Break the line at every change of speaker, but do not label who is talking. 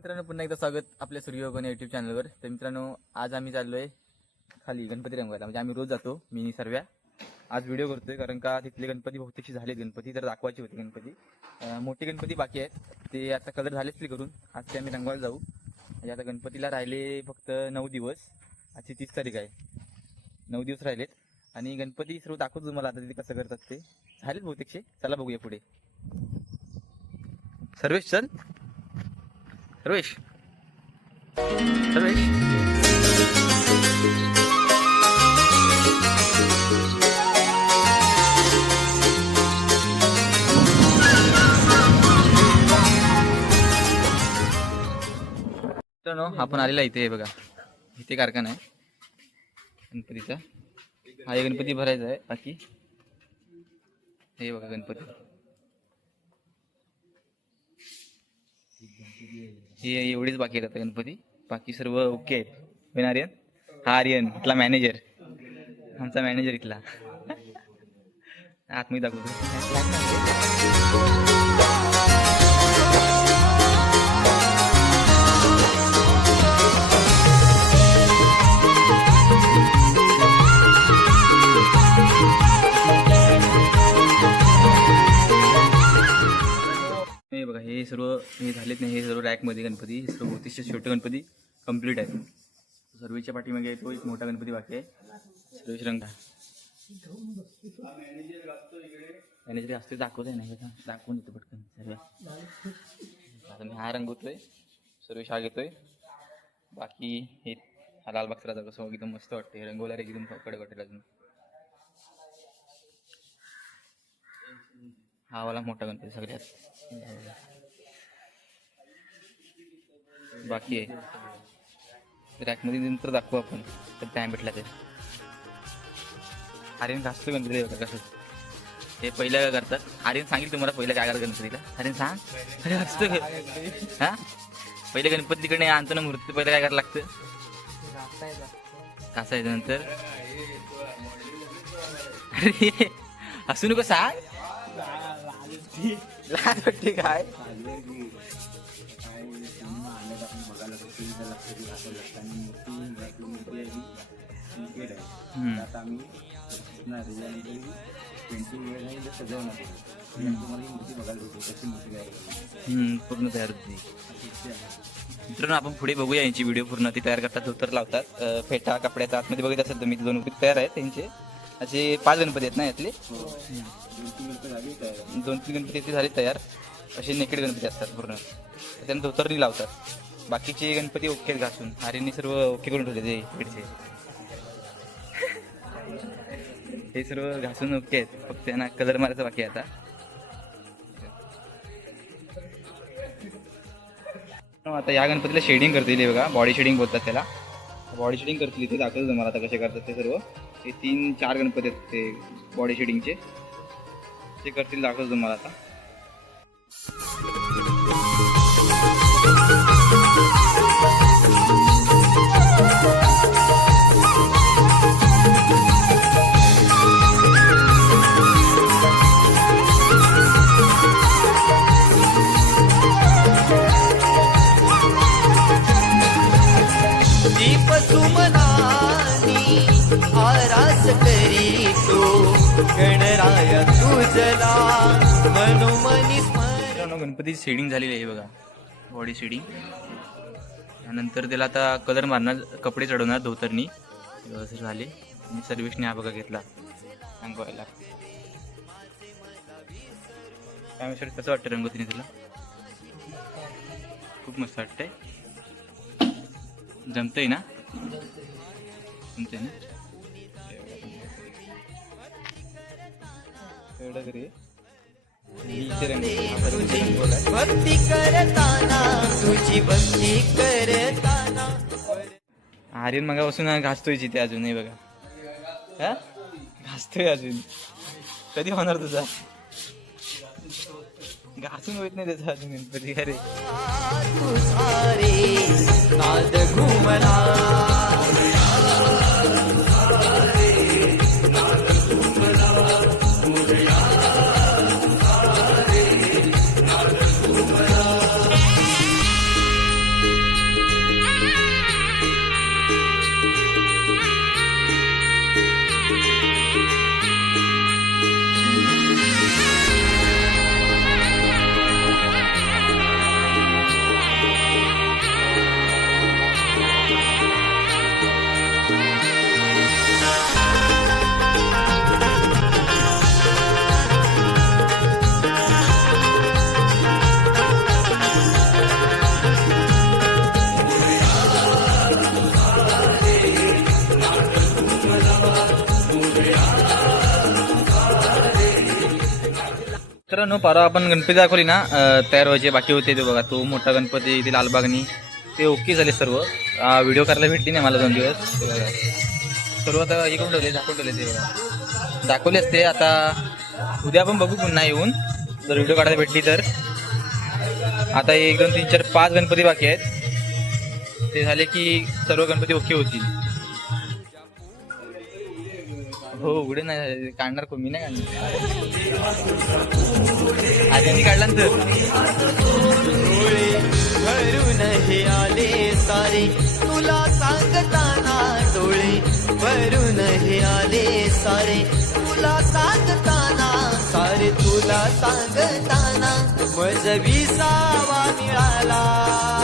मित्रांनो पुन्हा एकदा स्वागत आपल्या सूर्यगण युट्यूब चॅनलवर तर मित्रांनो आज आम्ही चाललोय खाली गणपती रंगवायला. म्हणजे आम्ही रोज जातो मिनी सर्व्या. आज व्हिडिओ करतोय कारण का तिथले गणपती बहुतेकशी झालेत. गणपती तर दाखवायचे होते गणपती. मोठे गणपती बाकी आहेत. ते आता कलर झालेच ते करून. आज ते आम्ही रंगवायला जाऊ. म्हणजे आता गणपतीला राहिले फक्त नऊ दिवस. आजची तीस तारीख आहे. नऊ दिवस राहिलेत. आणि गणपती सर्व दाखवतो तुम्हाला आता तिथे कसं करतात ते. झालेत बहुतेकशे चला बघूया पुढे. सर्वेश चल. सर्वेश सर्वेश आपण आलेला इथे बघा. इथे कारखाना आहे. गणपतीचा. हा गणपती भरायचा आहे. बाकी हे बघा गणपती. हे एवढेच बाकी आहेत गणपती. बाकी सर्व ओके आहेत. विन आर्यन हा आर्यन इथला मॅनेजर आमचा मॅनेजर इथला. आत्मी दाखवतो. हे झालेत नाही हे सर्व रॅकमध्ये गणपती हे सर्व अतिशय छोटे गणपती कंप्लीट आहेत. सर्वेच्या पाठीमागे तो एक मोठा गणपती बाकी आहे. सर्वेश रंग मॅनेजर असते दाखवतोय आहे का दाखवून येतो पटकन सर्व. आता मी हा रंगवतोय सर्वेश हा घेतोय. बाकी हे हा लाल लालबागचा कसं एकदम मस्त वाटते हे रे एकदम कडक वाटेल अजून. हा वाला मोठा गणपती सगळ्यात. बाकी आहे. रॅकमध्ये नंतर दाखवू आपण. तर टाइम भेटला ते. आर्यन घासतो गणपती कसं हे पहिलं काय करतात आर्यन सांगेल तुम्हाला पहिलं काय करतात गणपतीला. आर्यन सांग. अरे घासतो हा? पहिले गणपतीकडे आणतो ना मूर्ती पहिलं काय करायला लागतं? घासायचं नंतर. अरे हसू नको सांग. लाज वाटते काय? हम्म. हम्म, पूर्ण तयार होती मित्रांनो आपण पुढे बघूया यांची व्हिडिओ पूर्ण ती तयार करतात धोतर लावतात. फेटा कपड्याचा आतमध्ये बघित असेल तुम्ही दोन गणपती तयार आहेत त्यांचे. असे पाच गणपती आहेत ना यातले? दोन तीन गणपती झाले तयार. असे नेकेड गणपती असतात पूर्ण. त्यांना धोतरनी लावतात. बाकीचे गणपती ओके घासून आर्यनी सर्व ओके करून ठेवले ते इकडचे. हे सर्व घासून ओके आहेत. फक्त त्यांना कलर मारायचा बाकी आता. आता या गणपतीला शेडिंग करतील बघा. बॉडी शेडिंग बोलतात त्याला. बॉडी शेडिंग करतील ते दाखवतो तुम्हाला आता कसे करतात ते सर्व. हे तीन चार गणपती आहेत ते बॉडी शेडिंगचे ते करतील दाखवतो तुम्हाला आता.
सुमनानी आरास करी तो गणराया तुझला मनोमनी
गणपती शेडिंग झालेली आहे बघा. बॉडी शेडिंग त्यानंतर त्याला आता कलर मारणार कपडे चढवणार धोतरनी. व्यवस्थित झाले. आणि सर्विसने हा बघा घेतला. रंगवायला. काय विषय कसं वाटतं रंगवतीने तुला खूप मस्त वाटतंय. जमतंय ना? एवढं.
भक्ती करताना तुझी भक्ती करताना.
आर्यन मगापासून घासतोय जिथे अजून हे बघा. हा? घासतोय अजून. कधी होणार तुझा? घासून होत नाही त्याचा अजून गणपती अरे
तुझा रे नाद घुमला
मित्रांनो परवा आपण गणपती दाखवली ना तयार व्हायचे बाकी होते ते बघा. तो मोठा गणपती इथे लालबागनी ते ओके झाले सर्व. व्हिडिओ करायला भेटली नाही मला दोन दिवस. सर्व आता हे करून ठेवले दाखवून ठेवले ते बघा. दाखवले असते आता उद्या आपण बघू पुन्हा येऊन. जर व्हिडिओ काढायला भेटली तर. आता एक दोन तीन चार पाच गणपती बाकी आहेत. ते झाले की सर्व गणपती ओके होतील. हो उघडे नाही काढणार कोण? मी नाही काढणार. आधी काढला तर.
भरून हे आले सारे तुला सांगताना डोळे भरून हे आले सारे तुला सांगताना सारे तुला सांगताना मज विसावा मिळाला.